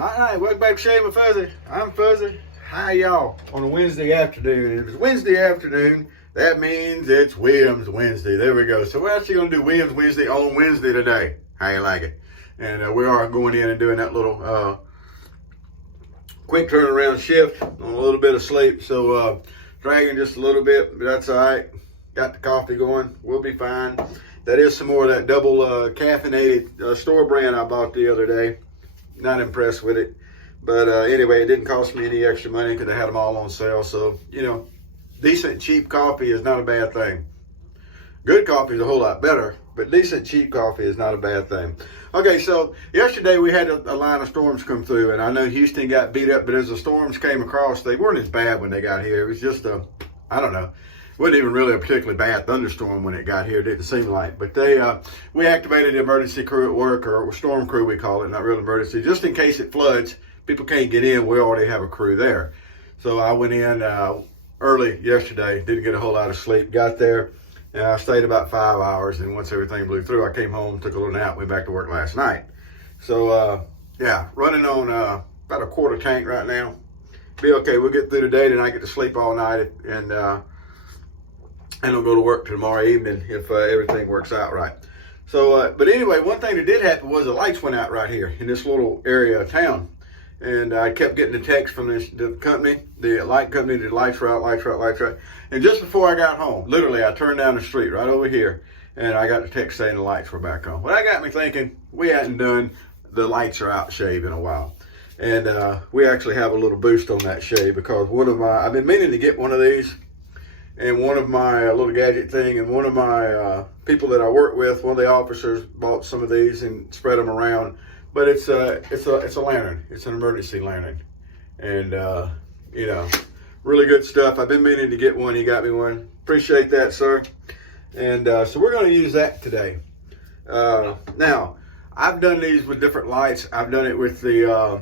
Alright, welcome back to Shave with Fuzzy. I'm Fuzzy. Hi y'all on a Wednesday afternoon. If it's Wednesday afternoon, that means it's Williams Wednesday. There we go. So we're actually going to do Williams Wednesday on Wednesday today. How you like it? And we are going in and doing that little quick turnaround shift on a little bit of sleep. So dragging just a little bit, but that's all right. Got the coffee going. We'll be fine. That is some more of that double caffeinated store brand I bought the other day. Not impressed with it. But anyway, it didn't cost me any extra money because I had them all on sale. So, you know, decent, cheap coffee is not a bad thing. Good coffee is a whole lot better, but decent, cheap coffee is not a bad thing. Okay, so yesterday we had a line of storms come through, and I know Houston got beat up, but as the storms came across, they weren't as bad when they got here. It was just I don't know. It wasn't even really a particularly bad thunderstorm when it got here, it didn't seem like. But we activated the emergency crew at work, or storm crew we call it, not real emergency, just in case it floods. People can't get in, we already have a crew there. So I went in early yesterday, didn't get a whole lot of sleep, got there, and I stayed about 5 hours, and once everything blew through, I came home, took a little nap, went back to work last night. So yeah, running on about a quarter tank right now. Be okay, we'll get through the day, then I get to sleep all night, and I'll go to work tomorrow evening if everything works out right. So, but anyway, one thing that did happen was the lights went out right here in this little area of town. And I kept getting the text from the company, the light company, the lights were out, lights were out, lights were out. And just before I got home, literally, I turned down the street right over here, and I got the text saying the lights were back on. Well, that got me thinking, we hadn't done the lights are out shave in a while. And we actually have a little boost on that shave because I've been meaning to get one of these. And one of my little gadget thing, and one of my people that I work with, one of the officers bought some of these and spread them around. But it's a lantern. It's an emergency lantern, and you know, really good stuff. I've been meaning to get one. He got me one. Appreciate that, sir. And so we're going to use that today. Now, I've done these with different lights. I've done it with the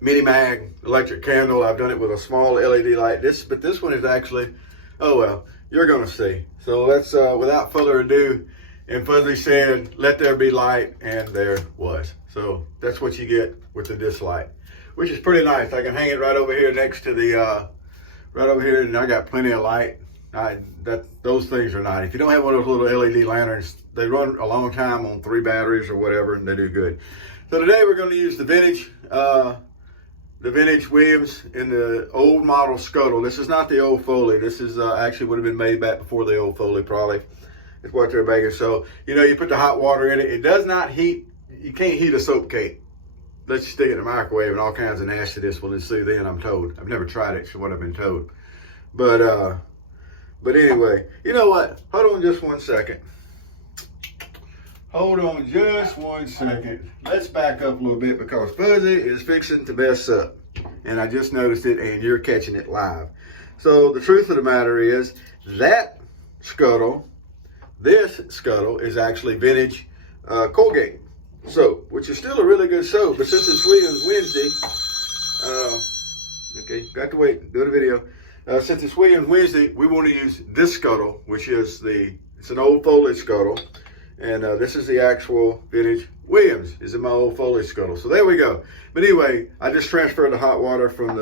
Mini Mag electric candle. I've done it with a small LED light. But this one is actually, oh well, you're going to see. So let's, without further ado, and Fuzzy said, let there be light, and there was. So that's what you get with the disc light, which is pretty nice. I can hang it right over here next to the, right over here, and I got plenty of light. Those things are nice. If you don't have one of those little LED lanterns, they run a long time on 3 batteries or whatever, and they do good. So today we're going to use the vintage Williams in the old model Scuttle. This is not the old Foley. This is actually would have been made back before the old Foley, probably. It's what they're making. So, you know, you put the hot water in it. It does not heat. You can't heat a soap cake. Let's stick it in the microwave and all kinds of nastiness will ensue then, I'm told. I've never tried it, so what I've been told. But anyway, you know what? Hold on just 1 second. Hold on just 1 second. Let's back up a little bit because Fuzzy is fixing to mess up. And I just noticed it, and you're catching it live. So the truth of the matter is that Scuttle, this Scuttle is actually vintage Colgate soap, which is still a really good soap. But since it's Williams Wednesday, okay, got to wait, do the video. Since it's Williams Wednesday, we want to use this Scuttle, which is it's an old Foley Scuttle. And this is the actual vintage Williams, is in my old Foley Scuttle. So there we go. But anyway, I just transferred the hot water from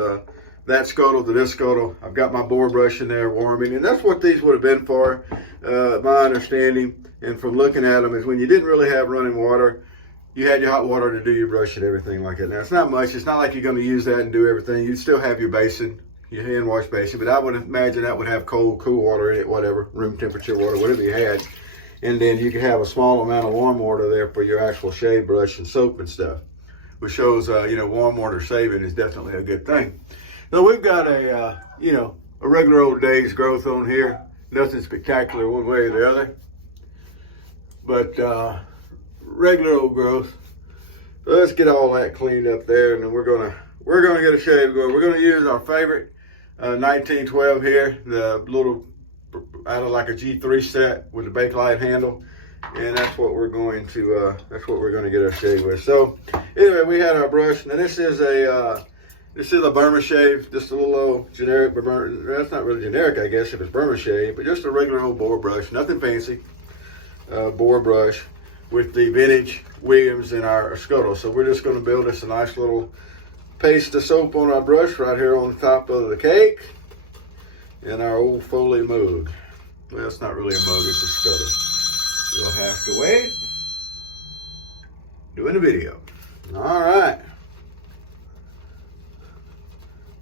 that Scuttle to this Scuttle. I've got my boar brush in there warming, and that's what these would have been for, my understanding. And from looking at them is when you didn't really have running water, you had your hot water to do your brush and everything like that. Now, it's not much. It's not like you're going to use that and do everything. You'd still have your basin, your hand wash basin, but I would imagine that would have cold, cool water in it, whatever, room temperature water, whatever you had. And then you can have a small amount of warm water there for your actual shave brush and soap and stuff, which shows, you know, warm water shaving is definitely a good thing. So we've got you know, a regular old day's growth on here. Nothing spectacular one way or the other, but regular old growth. So let's get all that cleaned up there, and then we're gonna get a shave going. We're gonna use our favorite 1912 here, the little out of like a G3 set with the Bakelite handle, and that's what we're going to get our shave with. So anyway, we had our brush. Now this is a Burma shave, just a little old generic Burma. That's not really generic, I guess, if it's Burma shave, but just a regular old boar brush, nothing fancy. Boar brush. with the vintage Williams in our scuttle. So we're just going to build us a nice little paste of soap on our brush right here on the top of the cake in our old Foley mug. Well, it's not really a mug, it's a scuttle. You'll have to wait. Doing a video. All right.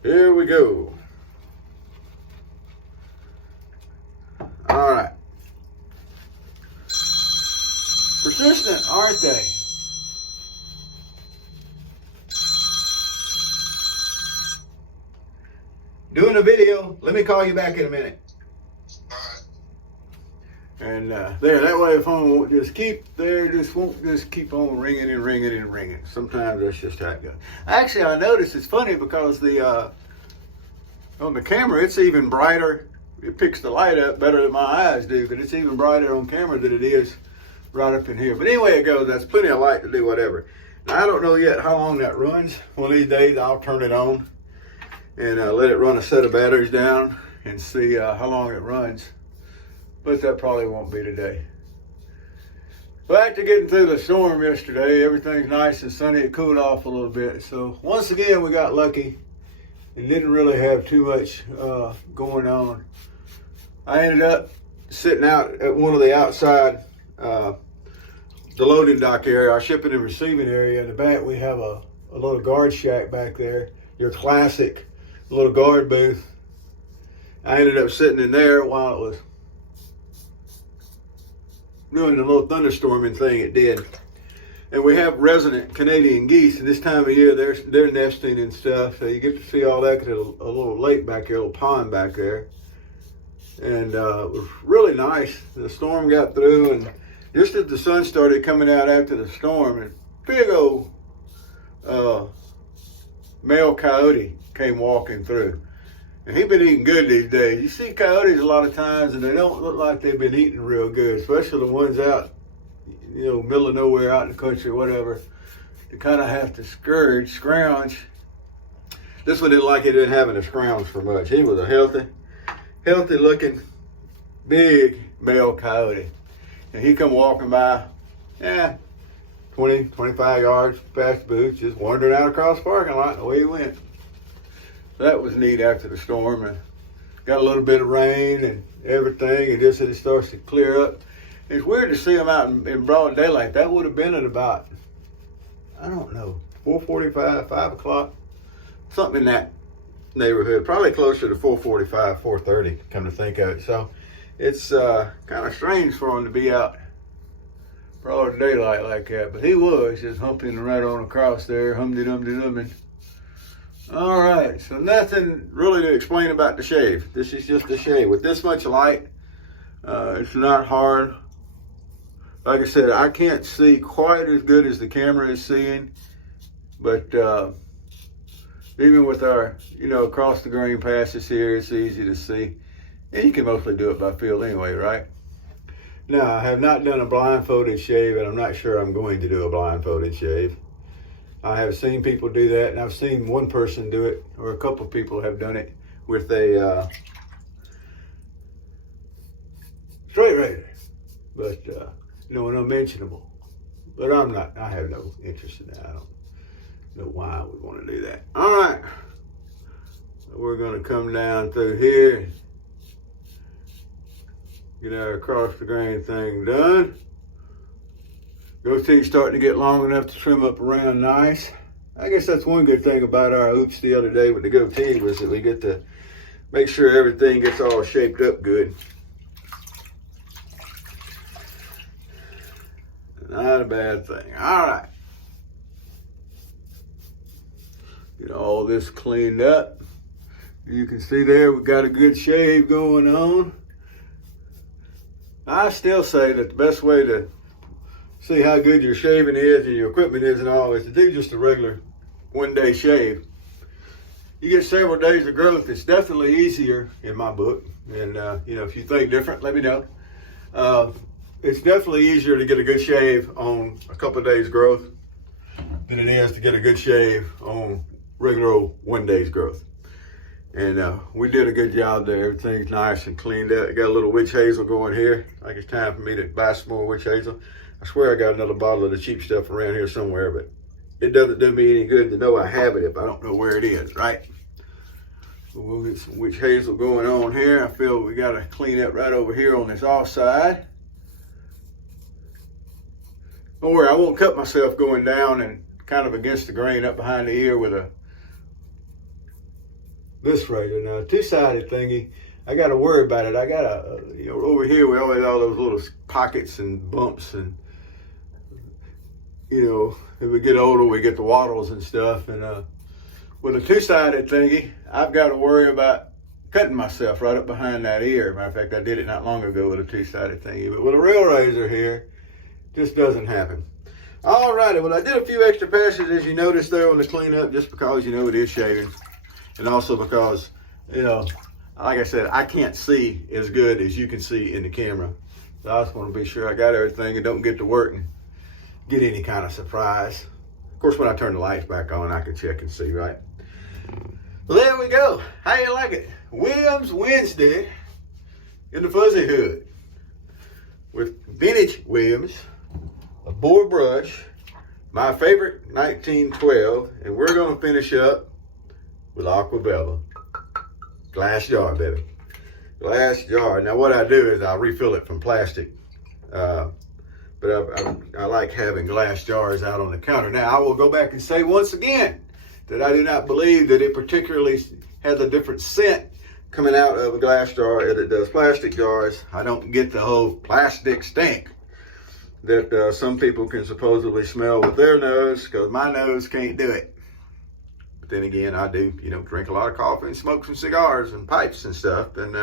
Here we go. All right. Persistent, aren't they? Doing a video. Let me call you back in a minute. And there, that way the phone won't just keep there, won't just keep on ringing and ringing and ringing. Sometimes that's just how it goes. Actually, I noticed it's funny because the on the camera, it's even brighter. It picks the light up better than my eyes do, but it's even brighter on camera than it is right up in here. But anyway, it goes. That's plenty of light to do whatever. Now, I don't know yet how long that runs. One of these days, I'll turn it on and let it run a set of batteries down and see how long it runs. But that probably won't be today. Back to getting through the storm yesterday. Everything's nice and sunny. It cooled off a little bit. So once again, we got lucky and didn't really have too much going on. I ended up sitting out at one of the outside, the loading dock area, our shipping and receiving area. In the back, we have a little guard shack back there. Your classic little guard booth. I ended up sitting in there while it was doing the little thunderstorming thing it did. And we have resident Canadian geese, and this time of year they're nesting and stuff, so you get to see all that. There's a little lake back there, a little pond back there. And it was really nice. The storm got through, and just as the sun started coming out after the storm, a big old male coyote came walking through. And he's been eating good these days. You see coyotes a lot of times, and they don't look like they've been eating real good, especially the ones out, middle of nowhere, out in the country, whatever. You kind of have to scrounge. This one didn't like it, didn't having to scrounge for much. He was a healthy looking, big male coyote. And he come walking by, 20, 25 yards past the booth, just wandering out across the parking lot, and away he went. That was neat after the storm, and got a little bit of rain and everything, and just as it starts to clear up. It's weird to see them out in broad daylight. That would have been at about, 4:45, 5 o'clock, something in that neighborhood. Probably closer to 4:45, 4:30, come to think of it. So it's kind of strange for him to be out broad daylight like that. But he was just humping right on across there, hum-de-dum-de-dumming. All right, so nothing really to explain about the shave. This is just a shave. With this much light, it's not hard. Like I said, I can't see quite as good as the camera is seeing, but even with our, across the grain passes here, it's easy to see. And you can mostly do it by feel anyway, right? Now, I have not done a blindfolded shave, and I'm not sure I'm going to do a blindfolded shave. I have seen people do that, and I've seen one person do it, or a couple of people have done it with a straight razor, but an unmentionable. But I have no interest in that. I don't know why we want to do that. All right, so we're going to come down through here, get our across the grain thing done. Goatee's starting to get long enough to trim up around nice. I guess that's one good thing about our oops the other day with the goatee was that we get to make sure everything gets all shaped up good. Not a bad thing. All right. Get all this cleaned up. You can see there we've got a good shave going on. I still say that the best way to see how good your shaving is and your equipment is and all is to do just a regular one-day shave. You get several days of growth. It's definitely easier in my book. And, if you think different, let me know. It's definitely easier to get a good shave on a couple of days growth than it is to get a good shave on regular old 1 day's growth. And we did a good job there. Everything's nice and cleaned up. I got a little witch hazel going here. Like it's time for me to buy some more witch hazel. I swear I got another bottle of the cheap stuff around here somewhere, but it doesn't do me any good to know I have it if I don't know where it is, right? We'll get some witch hazel going on here. I feel we got to clean up right over here on this off side. Don't worry, I won't cut myself going down and kind of against the grain up behind the ear with this right here. Now, two-sided thingy, I got to worry about it. I got to, over here we always all those little pockets and bumps, and if we get older, we get the wattles and stuff. And with a two-sided thingy, I've got to worry about cutting myself right up behind that ear. Matter of fact, I did it not long ago with a two-sided thingy. But with a real razor here, just doesn't happen. All righty, well, I did a few extra passes, as you noticed there on the cleanup, just because, it is shaving. And also because, like I said, I can't see as good as you can see in the camera. So I just want to be sure I got everything and don't get to work and get any kind of surprise. Of course, when I turn the lights back on, I can check and see, right? Well, there we go. How you like it? Williams Wednesday in the fuzzy hood with vintage Williams, a boar brush, my favorite 1912, and we're going to finish up with Aqua Velva. Glass jar, baby. Glass jar. Now, what I do is I refill it from plastic. But I like having glass jars out on the counter. Now, I will go back and say once again that I do not believe that it particularly has a different scent coming out of a glass jar as it does plastic jars. I don't get the whole plastic stink that some people can supposedly smell with their nose, because my nose can't do it. But then again, I do, drink a lot of coffee and smoke some cigars and pipes and stuff, and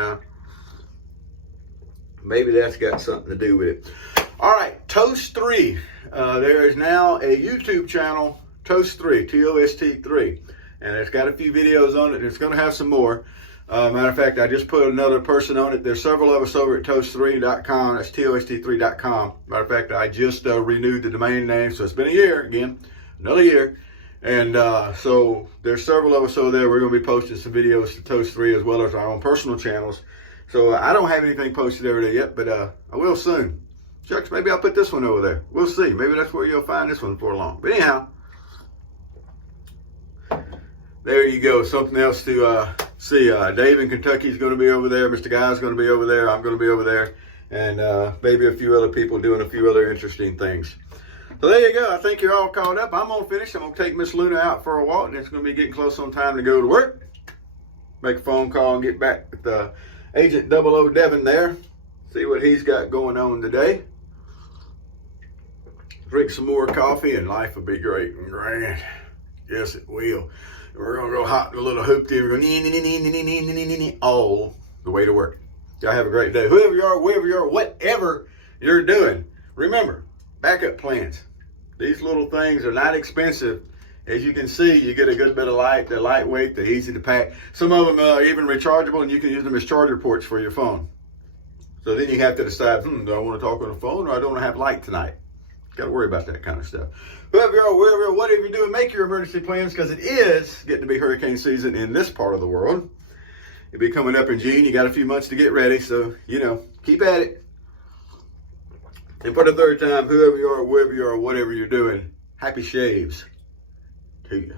maybe that's got something to do with it. All right, Toast 3. There is now a YouTube channel, Toast 3, T-O-S-T 3. And it's got a few videos on it, and it's going to have some more. Matter of fact, I just put another person on it. There's several of us over at toast3.com. That's TOST3.com. Matter of fact, I just renewed the domain name, so it's been a year again, another year. And so there's several of us over there. We're going to be posting some videos to Toast 3 as well as our own personal channels. So I don't have anything posted over there yet, but I will soon. Shucks, maybe I'll put this one over there. We'll see. Maybe that's where you'll find this one before long. But anyhow, there you go. Something else to see. Dave in Kentucky is going to be over there. Mr. Guy's going to be over there. I'm going to be over there. And maybe a few other people doing a few other interesting things. So there you go. I think you're all caught up. I'm going to finish. I'm going to take Miss Luna out for a walk. And it's going to be getting close on time to go to work. Make a phone call and get back with Agent 00 Devin there. See what he's got going on today. Drink some more coffee and life will be great and grand. Yes, it will. We're going to go hop a little hoop there. We're going all the way to work. Y'all have a great day. Whoever you are, wherever you are, whatever you're doing, remember, backup plans. These little things are not expensive. As you can see, you get a good bit of light. They're lightweight. They're easy to pack. Some of them are even rechargeable, and you can use them as charger ports for your phone. So then you have to decide, do I want to talk on the phone or I don't want to have light tonight? Got to worry about that kind of stuff. Whoever you are, wherever you are, whatever you're doing, make your emergency plans, because it is getting to be hurricane season in this part of the world. It'll be coming up in June. You got a few months to get ready, so, keep at it. And for the third time, whoever you are, wherever you are, whatever you're doing, happy shaves to you.